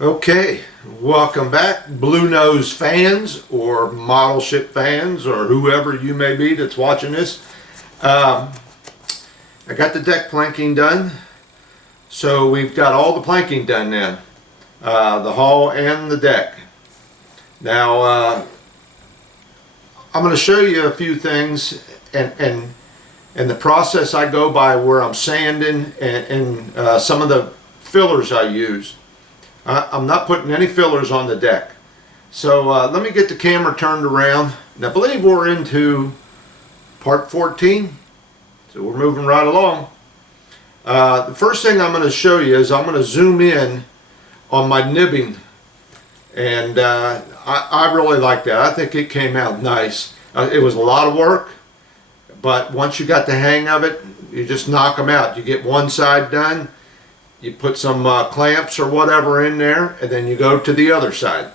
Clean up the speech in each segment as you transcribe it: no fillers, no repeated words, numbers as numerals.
Okay, welcome back, BLUENOSE fans or model ship fans or whoever you may be that's watching this. I got the deck planking done, so we've got all the planking done now, the hull and the deck. Now I'm going to show you a few things and the process I go by where I'm sanding and some of the fillers I use. I'm not putting any fillers on the deck. So let me get the camera turned around. And I believe we're into part 14. So we're moving right along. The first thing I'm going to show you is I'm going to zoom in on my nibbing. And I really like that. I think it came out nice. It was a lot of work, but once you got the hang of it, you just knock them out. You get one side done. You put some clamps or whatever in there, and then you go to the other side.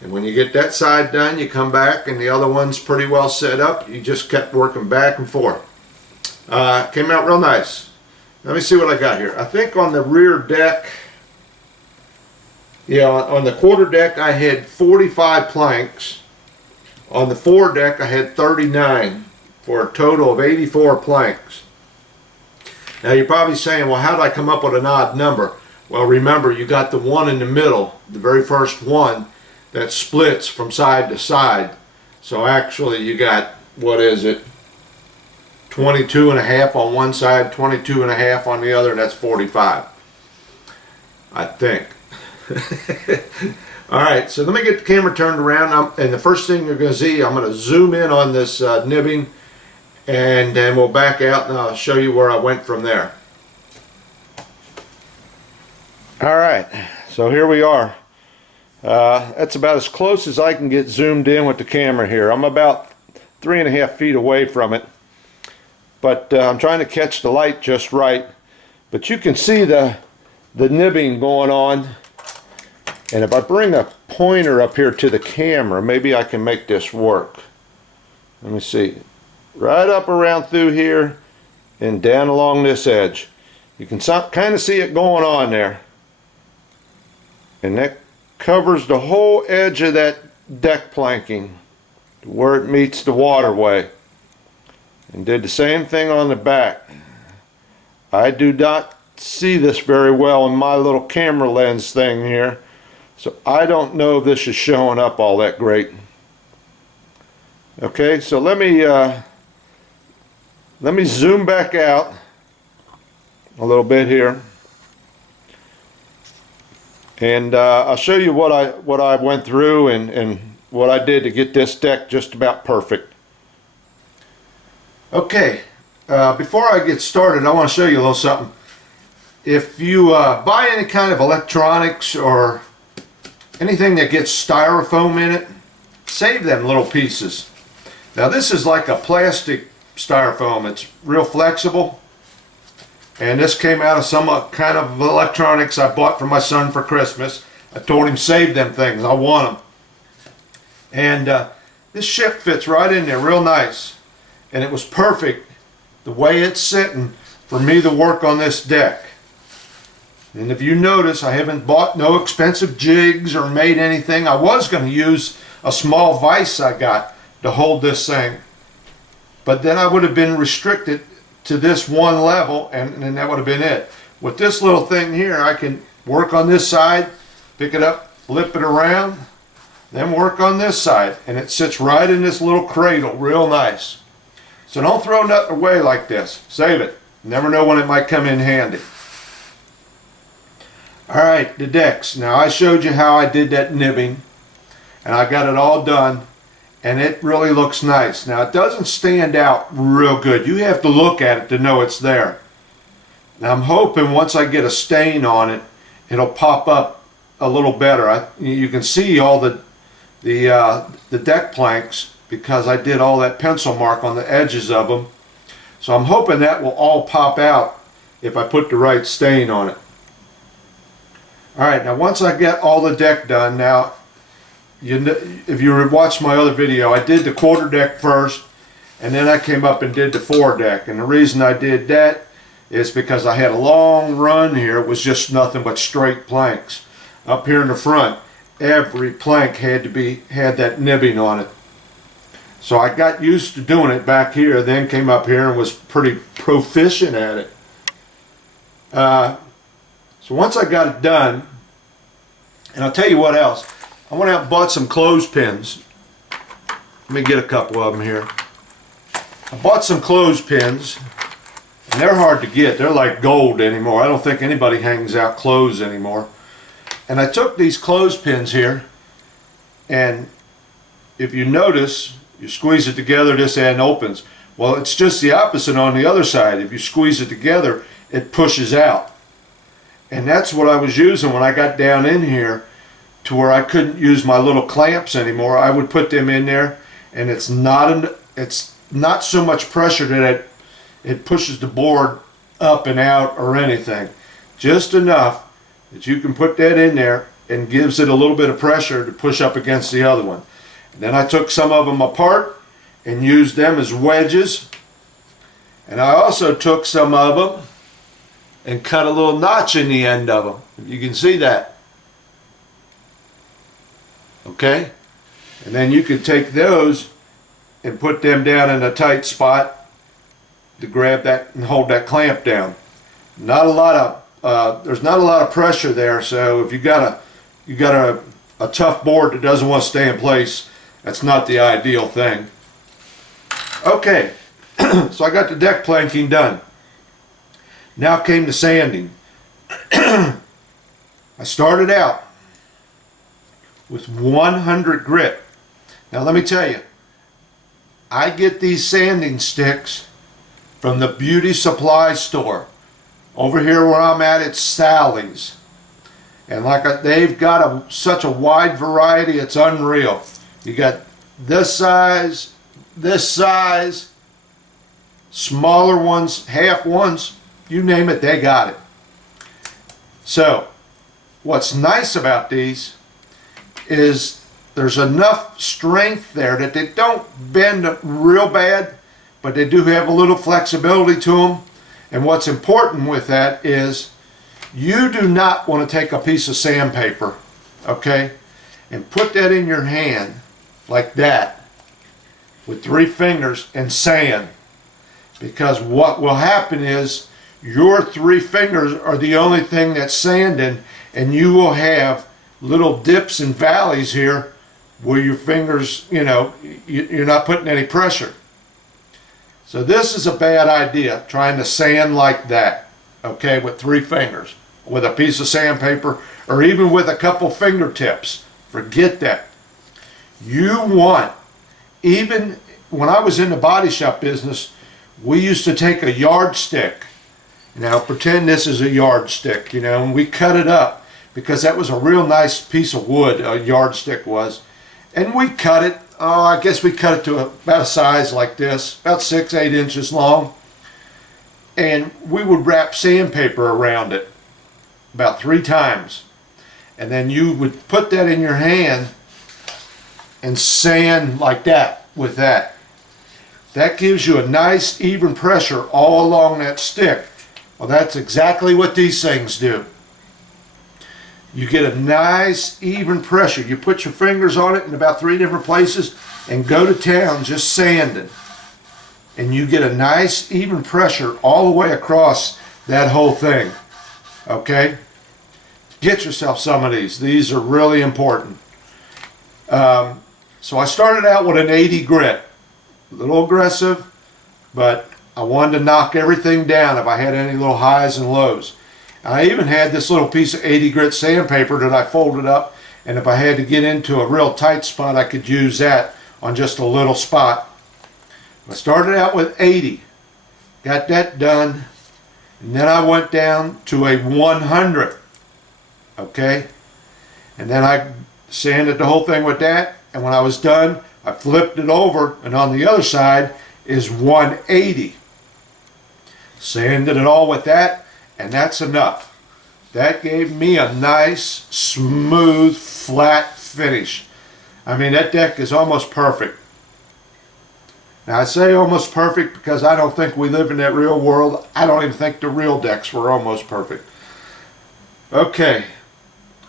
And when you get that side done, you come back and the other one's pretty well set up. You just kept working back and forth. Came out real nice. Let me see what I got here. I think on the rear deck, yeah, on the quarter deck I had 45 planks. On the fore deck I had 39 for a total of 84 planks. Now you're probably saying, well, how did I come up with an odd number? Well, remember, you got the one in the middle, the very first one, that splits from side to side. So actually you got, what is it, 22 and a half on one side, 22 and a half on the other, and that's 45, I think. Alright, so let me get the camera turned around, and the first thing you're going to see, I'm going to zoom in on this nibbing, and then we'll back out and I'll show you where I went from there. Alright, so here we are. That's about as close as I can get zoomed in with the camera here. I'm about 3.5 feet away from it, but I'm trying to catch the light just right. But you can see the nibbing going on, and if I bring a pointer up here to the camera, maybe I can make this work. Let me see. Right up around through here and down along this edge. You can kind of see it going on there. And that covers the whole edge of that deck planking where it meets the waterway. And did the same thing on the back. I do not see this very well in my little camera lens thing here, so I don't know if this is showing up all that great. Okay, so let me zoom back out a little bit here, and I'll show you what I went through and what I did to get this deck just about perfect. Okay, before I get started, I want to show you a little something. If you buy any kind of electronics or anything that gets styrofoam in it, save them little pieces. Now this is like a plastic styrofoam. It's real flexible, and this came out of some kind of electronics I bought for my son for Christmas. I told him save them things, I want them. And this ship fits right in there real nice, and it was perfect the way it's sitting for me to work on this deck. And if you notice, I haven't bought no expensive jigs or made anything. I was going to use a small vise I got to hold this thing, but then I would have been restricted to this one level, and that would have been it. With this little thing here, I can work on this side, pick it up, flip it around, then work on this side, and it sits right in this little cradle real nice. So don't throw nothing away like this. Save it. You never know when it might come in handy. Alright, the decks. Now I showed you how I did that nibbing, and I got it all done, and it really looks nice. Now it doesn't stand out real good. You have to look at it to know it's there. Now I'm hoping once I get a stain on it, it'll pop up a little better. You can see all the deck planks because I did all that pencil mark on the edges of them. So I'm hoping that will all pop out if I put the right stain on it. Alright, now once I get all the deck done, now if you watched my other video, I did the quarter deck first, and then I came up and did the fore deck. And the reason I did that is because I had a long run here. It was just nothing but straight planks. up here in the front, every plank had that nibbing on it. So I got used to doing it back here, then came up here and was pretty proficient at it. So once I got it done, and I'll tell you what else, I went out and bought some clothespins. Let me get a couple of them here. I bought some clothespins, and they're hard to get. They're like gold anymore. I don't think anybody hangs out clothes anymore. And I took these clothespins here, and if you notice, you squeeze it together, this end opens. Well, it's just the opposite on the other side. If you squeeze it together, it pushes out. And that's what I was using when I got down in here to where I couldn't use my little clamps anymore. I would put them in there, and it's not so much pressure that it pushes the board up and out or anything. Just enough that you can put that in there and gives it a little bit of pressure to push up against the other one. And then I took some of them apart and used them as wedges. And I also took some of them and cut a little notch in the end of them. You can see that. Okay? And then you could take those and put them down in a tight spot to grab that and hold that clamp down. Not a lot of there's not a lot of pressure there, so if you got a tough board that doesn't want to stay in place, that's not the ideal thing. Okay, so I got the deck planking done. Now came the sanding. I started out with 100 grit. Now let me tell you, I get these sanding sticks from the beauty supply store. Over here where I'm at, it's Sally's. And they've got such a wide variety, it's unreal. You got this size, smaller ones, half ones, you name it, they got it. So, what's nice about these is there's enough strength there that they don't bend real bad, but they do have a little flexibility to them. And what's important with that is you do not want to take a piece of sandpaper, okay, and put that in your hand like that with 3 fingers and sand, because what will happen is your 3 fingers are the only thing that's sanding, and you will have little dips and valleys here where your fingers, you know, you're not putting any pressure. So this is a bad idea, trying to sand like that, okay, with 3 fingers, with a piece of sandpaper, or even with a couple fingertips. Forget that. You want, even when I was in the body shop business, we used to take a yardstick. Now pretend this is a yardstick, you know, and we cut it up because that was a real nice piece of wood, a yardstick was. And we cut it, I guess we cut it to about a size like this, about 6-8 inches long. And we would wrap sandpaper around it about 3 times. And then you would put that in your hand and sand like that with that. That gives you a nice even pressure all along that stick. Well, that's exactly what these things do. You get a nice even pressure. You put your fingers on it in about 3 different places and go to town just sanding. And you get a nice even pressure all the way across that whole thing. Okay? Get yourself some of these. These are really important. So I started out with an 80 grit. A little aggressive, but I wanted to knock everything down if I had any little highs and lows. I even had this little piece of 80 grit sandpaper that I folded up, and if I had to get into a real tight spot, I could use that on just a little spot. I started out with 80, got that done, and then I went down to a 100, okay? And then I sanded the whole thing with that, and when I was done, I flipped it over, and on the other side is 180. Sanded it all with that, and that's enough. That gave me a nice, smooth, flat finish. I mean, that deck is almost perfect. Now, I say almost perfect because I don't think we live in that real world. I don't even think the real decks were almost perfect. Okay,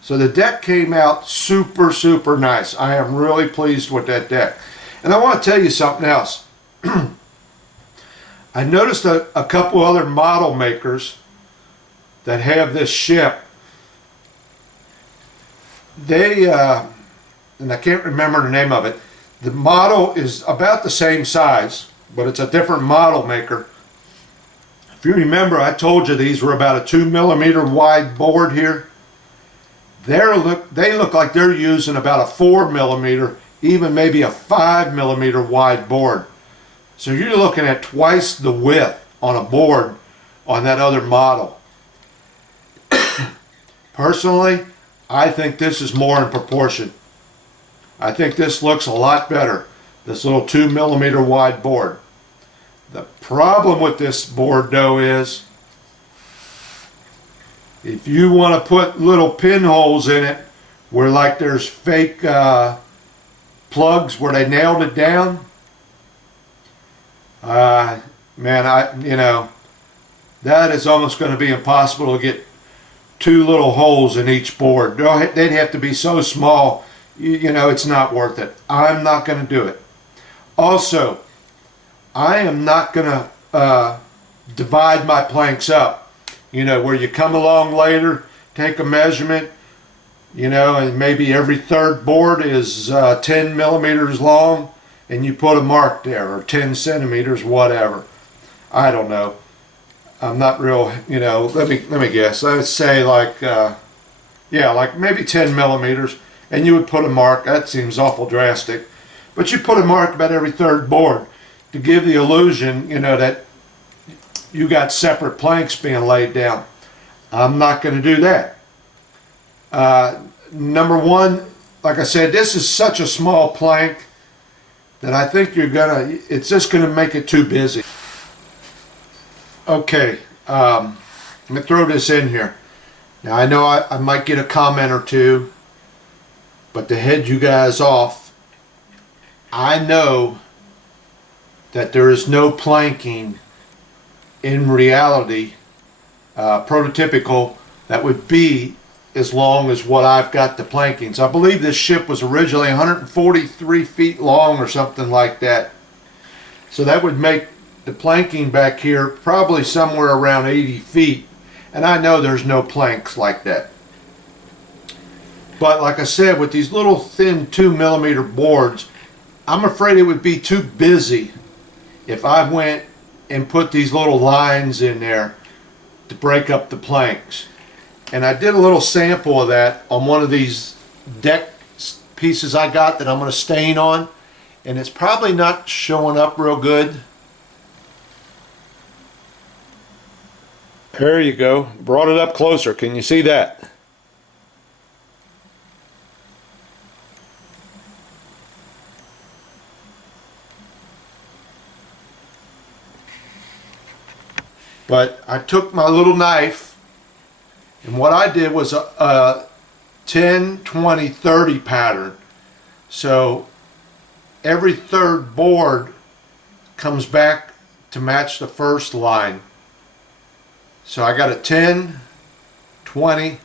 So the deck came out super, super nice. I am really pleased with that deck. And I want to tell you something else. I noticed a couple other model makers that have this ship. They, and I can't remember the name of it. The model is about the same size, but it's a different model maker. If you remember, I told you these were about a 2 millimeter wide board here. They look like they're using about a 4 millimeter, even maybe a 5 millimeter wide board. So you're looking at twice the width on a board on that other model. Personally, I think this is more in proportion. I think this looks a lot better, this little 2 millimeter wide board. The problem with this board though is, if you want to put little pinholes in it where like there's fake plugs where they nailed it down, man, you know, that is almost going to be impossible to get 2 little holes in each board. They'd have to be so small, you know, it's not worth it. I'm not going to do it. Also, I am not going to divide my planks up, you know, where you come along later, take a measurement, you know, and maybe every third board is 10 millimeters long, and you put a mark there, or 10 centimeters, whatever. I don't know. I'm not real, you know, let me guess. Let's say like, yeah, like maybe 10 millimeters, and you would put a mark. That seems awful drastic. But you put a mark about every third board to give the illusion, you know, that you got separate planks being laid down. I'm not going to do that. Number one, like I said, this is such a small plank that I think it's just gonna make it too busy. Okay, let me throw this in here. Now I know I might get a comment or two, but to head you guys off, I know that there is no planking in reality, prototypical, that would be as long as what I've got the plankings. I believe this ship was originally 143 feet long or something like that. So that would make the planking back here probably somewhere around 80 feet. And I know there's no planks like that. But like I said, with these little thin 2 millimeter boards, I'm afraid it would be too busy if I went and put these little lines in there to break up the planks. And I did a little sample of that on one of these deck pieces I got that I'm going to stain on, and it's probably not showing up real good. There you go. Brought it up closer. Can you see that? But I took my little knife, and what I did was a 10, 20, 30 pattern. So every third board comes back to match the first line. So I got a 10, 20,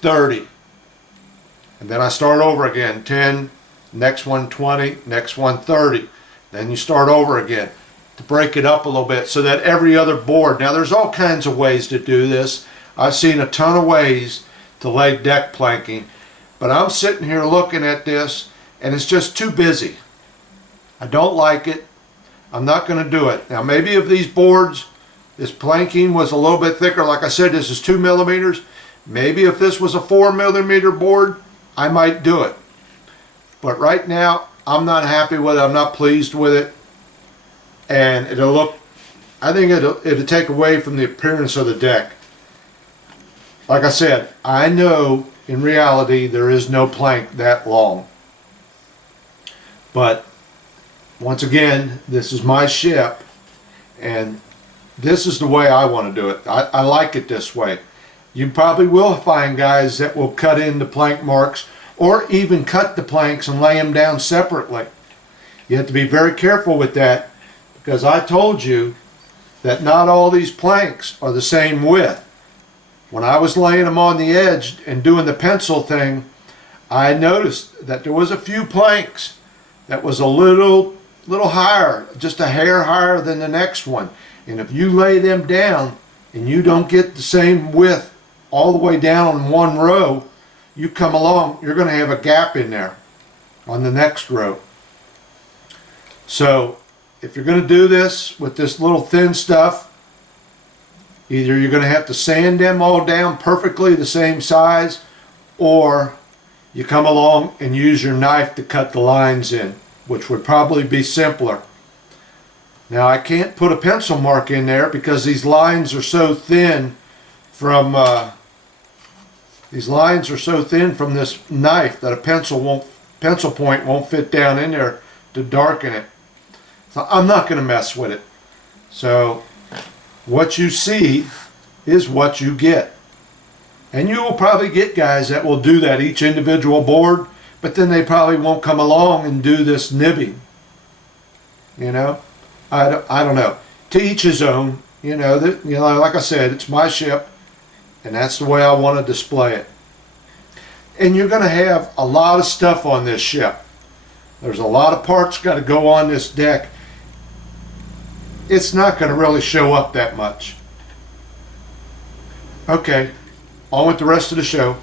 30. And then I start over again. 10, next one 20, next one 30. Then you start over again to break it up a little bit so that every other board. Now there's all kinds of ways to do this. I've seen a ton of ways to lay deck planking, but I'm sitting here looking at this and it's just too busy. I don't like it. I'm not going to do it. Now maybe if these boards, this planking was a little bit thicker, like I said, this is 2 millimeters. Maybe if this was a 4 millimeter board, I might do it. But right now, I'm not happy with it. I'm not pleased with it. And it'll look, I think it'll take away from the appearance of the deck. Like I said, I know in reality there is no plank that long. But once again, this is my ship, and this is the way I want to do it. I like it this way. You probably will find guys that will cut in the plank marks or even cut the planks and lay them down separately. You have to be very careful with that, because I told you that not all these planks are the same width. When I was laying them on the edge and doing the pencil thing, I noticed that there was a few planks that was a little higher, just a hair higher than the next one. And if you lay them down and you don't get the same width all the way down in one row, you come along, you're going to have a gap in there on the next row. So if you're going to do this with this little thin stuff, either you're going to have to sand them all down perfectly the same size, or you come along and use your knife to cut the lines in, which would probably be simpler. Now I can't put a pencil mark in there because these lines are so thin from this knife that a pencil point won't fit down in there to darken it. So I'm not going to mess with it. So what you see is what you get. And you will probably get guys that will do that each individual board, but then they probably won't come along and do this nibbing. You know, I don't know. To each his own. Like I said, it's my ship, and that's the way I want to display it. And you're going to have a lot of stuff on this ship. There's a lot of parts got to go on this deck. It's not going to really show up that much. Okay, on with the rest of the show.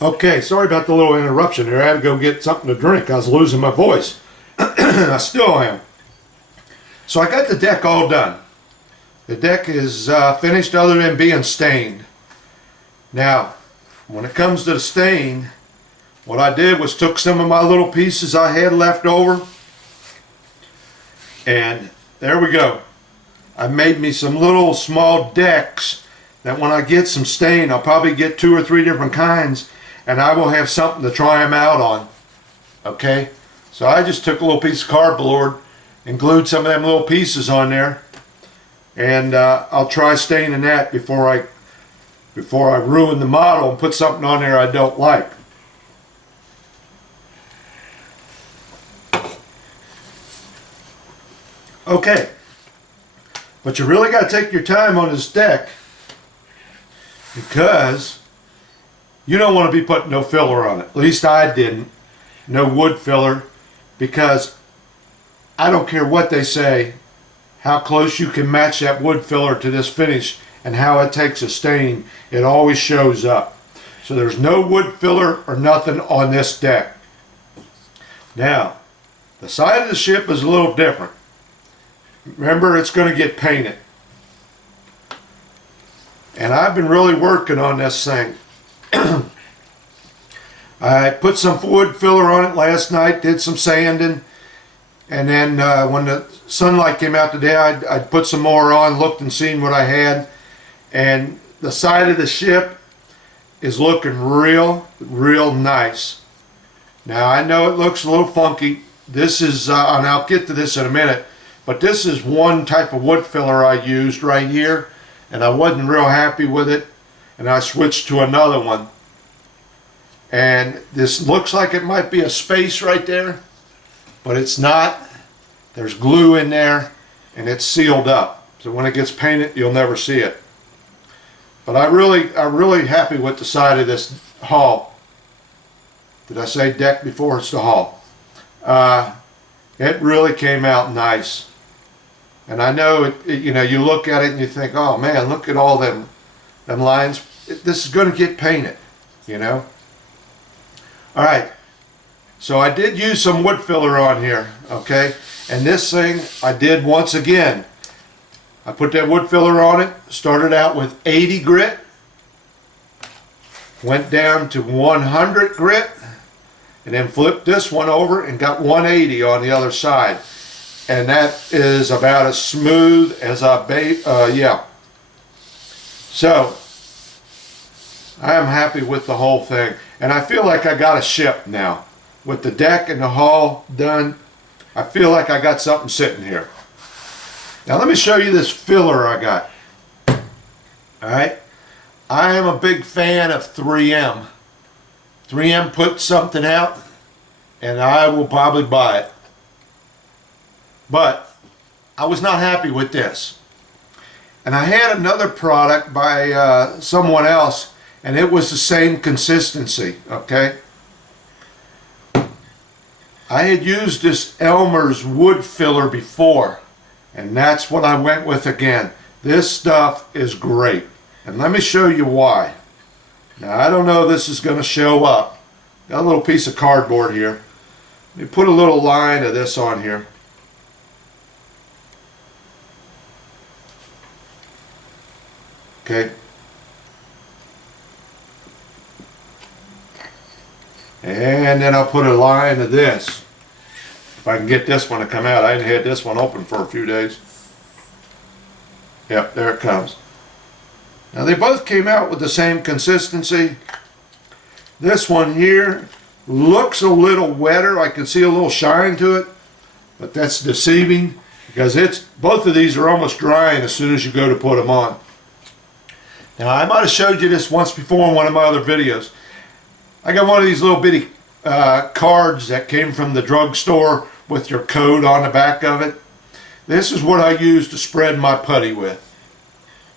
Okay, sorry about the little interruption there. I had to go get something to drink. I was losing my voice. I still am. So I got the deck all done. The deck is finished other than being stained. Now, when it comes to the stain, what I did was took some of my little pieces I had left over, and there we go. I made me some little small decks that when I get some stain, I'll probably get 2 or 3 different kinds, and I will have something to try them out on. Okay? So I just took a little piece of cardboard and glued some of them little pieces on there, and I'll try staining that before I ruin the model and put something on there I don't like. Okay, but you really got to take your time on this deck, because you don't want to be putting no filler on it. At least I didn't. No wood filler, because I don't care what they say, how close you can match that wood filler to this finish and how it takes a stain, it always shows up. So there's no wood filler or nothing on this deck. Now, the side of the ship is a little different. Remember, it's going to get painted. And I've been really working on this thing. I put some wood filler on it last night, did some sanding, and then when the sunlight came out today, I'd put some more on, looked and seen what I had, and the side of the ship is looking real nice. Now I know it looks a little funky. This is, and I'll get to this in a minute, but this is one type of wood filler I used right here, and I wasn't real happy with it, and I switched to another one. And this looks like it might be a space right there, but it's not. There's glue in there, and it's sealed up. So when it gets painted, you'll never see it. But I'm really happy with the side of this hull. Did I say deck before? It's the hull. It really came out nice. And I know you know, you look at it and you think, oh man, look at all them lines. This is going to get painted, you know. All right, so I did use some wood filler on here, okay? And this thing I did once again. I put that wood filler on it, started out with 80 grit, went down to 100 grit, and then flipped this one over and got 180 on the other side. And that is about as smooth as yeah. So, I am happy with the whole thing. And I feel like I got a ship now. With the deck and the hull done, I feel like I got something sitting here. Now let me show you this filler I got. Alright? I am a big fan of 3M. 3M put something out, and I will probably buy it. But I was not happy with this. And I had another product by someone else, and it was the same consistency, okay? I had used this Elmer's wood filler before, and that's what I went with again. This stuff is great, and let me show you why. Now, I don't know if this is going to show up. Got a little piece of cardboard here. Let me put a little line of this on here. Okay. And then I'll put a line of this. If I can get this one to come out. I hadn't had this one open for a few days. Yep, there it comes. Now they both came out with the same consistency. This one here looks a little wetter. I can see a little shine to it, but that's deceiving because both of these are almost drying as soon as you go to put them on. Now I might have showed you this once before in one of my other videos. I got one of these little bitty cards that came from the drugstore with your code on the back of it. This is what I use to spread my putty with.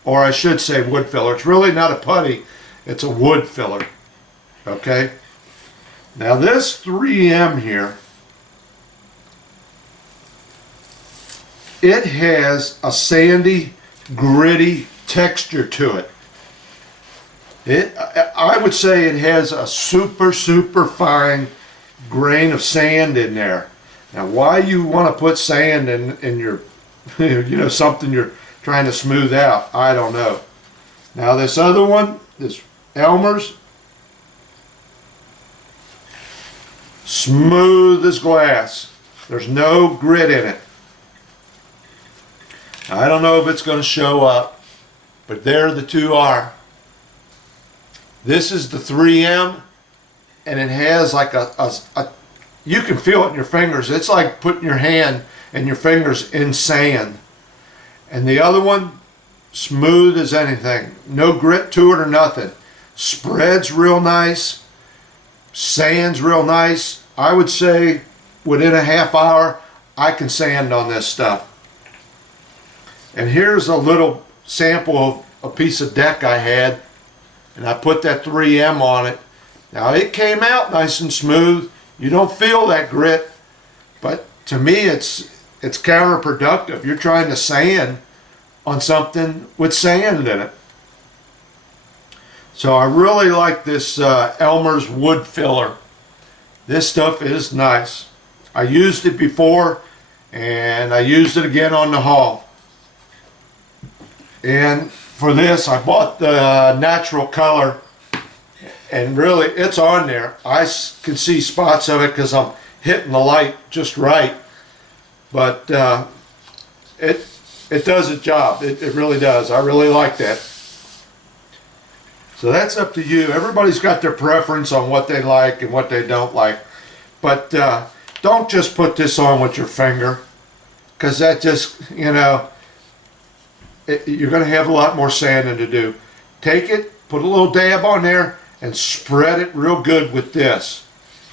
Or I should say wood filler. It's really not a putty, it's a wood filler. Okay? Now this 3M here, it has a sandy, gritty texture to it. I would say it has a super fine grain of sand in there. Now why you want to put sand in your, you know, something you're trying to smooth out, I don't know. Now this other one, this Elmer's, smooth as glass. There's no grit in it. I don't know if it's going to show up, but there the two are. This is the 3M, and it has like you can feel it in your fingers. It's like putting your hand and your fingers in sand. And the other one, smooth as anything. No grit to it or nothing. Spreads real nice. Sands real nice. I would say within a half hour, I can sand on this stuff. And here's a little sample of a piece of deck I had. And I put that 3M on it. Now it came out nice and smooth. You don't feel that grit, but to me it's counterproductive. You're trying to sand on something with sand in it. So I really like this Elmer's wood filler. This stuff is nice. I used it before and I used it again on the haul. And for this, I bought the natural color, and really it's on there. I can see spots of it because I'm hitting the light just right, but it does its job. It really does. I really like that. So that's up to you. Everybody's got their preference on what they like and what they don't like, but don't just put this on with your finger, because that just, you know, you're going to have a lot more sanding to do. Take it, put a little dab on there, and spread it real good with this.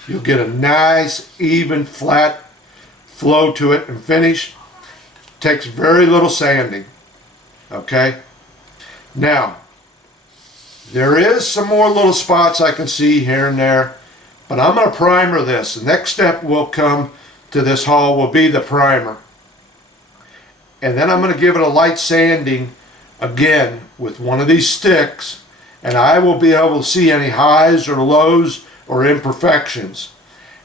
You'll get a nice, even, flat flow to it and finish. Takes very little sanding. Okay? Now, there is some more little spots I can see here and there, but I'm going to primer this. The next step will come to this haul will be the primer. And then I'm going to give it a light sanding again with one of these sticks, and I will be able to see any highs or lows or imperfections.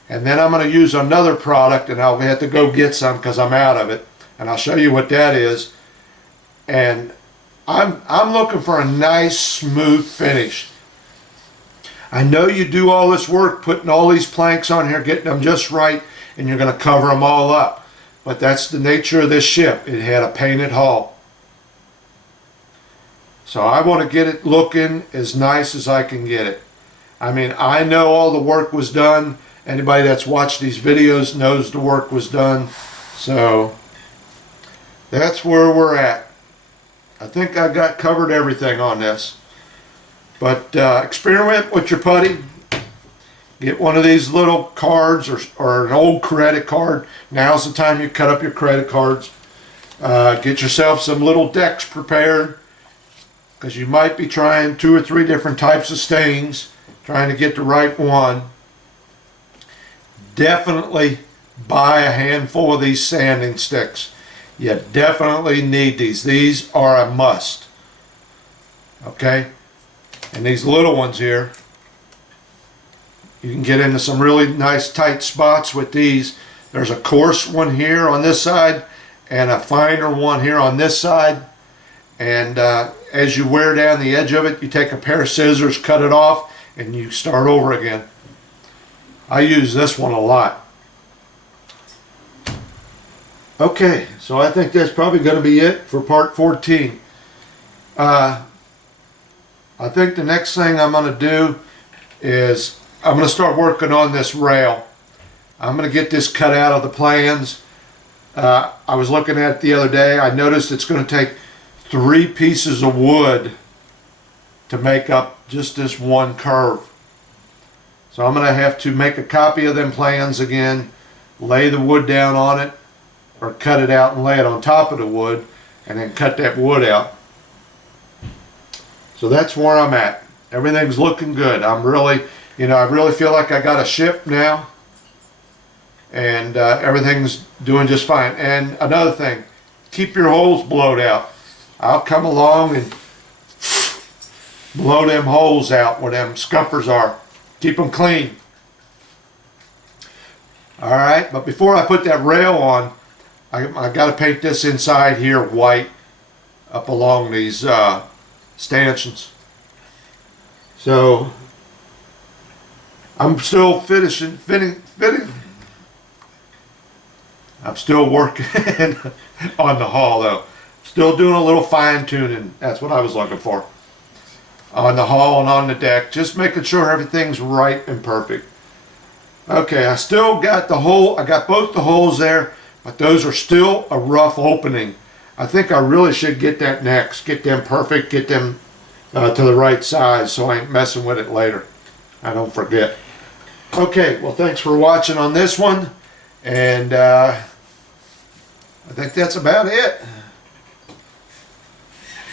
And then I'm going to use another product, and I'll have to go get some because I'm out of it, and I'll show you what that is. And I'm looking for a nice smooth finish. I know you do all this work putting all these planks on here, getting them just right, and you're going to cover them all up. But that's the nature of this ship. It had a painted hull. So I want to get it looking as nice as I can get it. I mean, I know all the work was done. Anybody that's watched these videos knows the work was done. So that's where we're at. I think I got covered everything on this. But experiment with your putty. Get one of these little cards or an old credit card. Now's the time you cut up your credit cards. Get yourself some little decks prepared, because you might be trying 2 or 3 different types of stains, trying to get the right one. Definitely buy a handful of these sanding sticks. You definitely need these. These are a must. Okay? And these little ones here, you can get into some really nice tight spots with these. There's a coarse one here on this side and a finer one here on this side. And as you wear down the edge of it, you take a pair of scissors, cut it off, and you start over again. I use this one a lot. Okay, so I think that's probably going to be it for part 14. I think the next thing I'm going to do is I'm going to start working on this rail. I'm going to get this cut out of the plans. I was looking at it the other day. I noticed it's going to take 3 pieces of wood to make up just this one curve. So I'm going to have to make a copy of them plans again, lay the wood down on it, or cut it out and lay it on top of the wood, and then cut that wood out. So that's where I'm at. Everything's looking good. I'm really, I really feel like I got a ship now, and everything's doing just fine. And another thing, keep your holes blowed out. I'll come along and blow them holes out where them scuppers are. Keep them clean. Alright, but before I put that rail on, I got to paint this inside here white up along these stanchions. So I'm still fitting. I'm still working on the hull though. Still doing a little fine tuning. That's what I was looking for. On the hull and on the deck. Just making sure everything's right and perfect. Okay, I still got the hole. I got both the holes there, but those are still a rough opening. I think I really should get that next. Get them perfect. Get them to the right size so I ain't messing with it later. I don't forget. Okay, well thanks for watching on this one. And I think that's about it.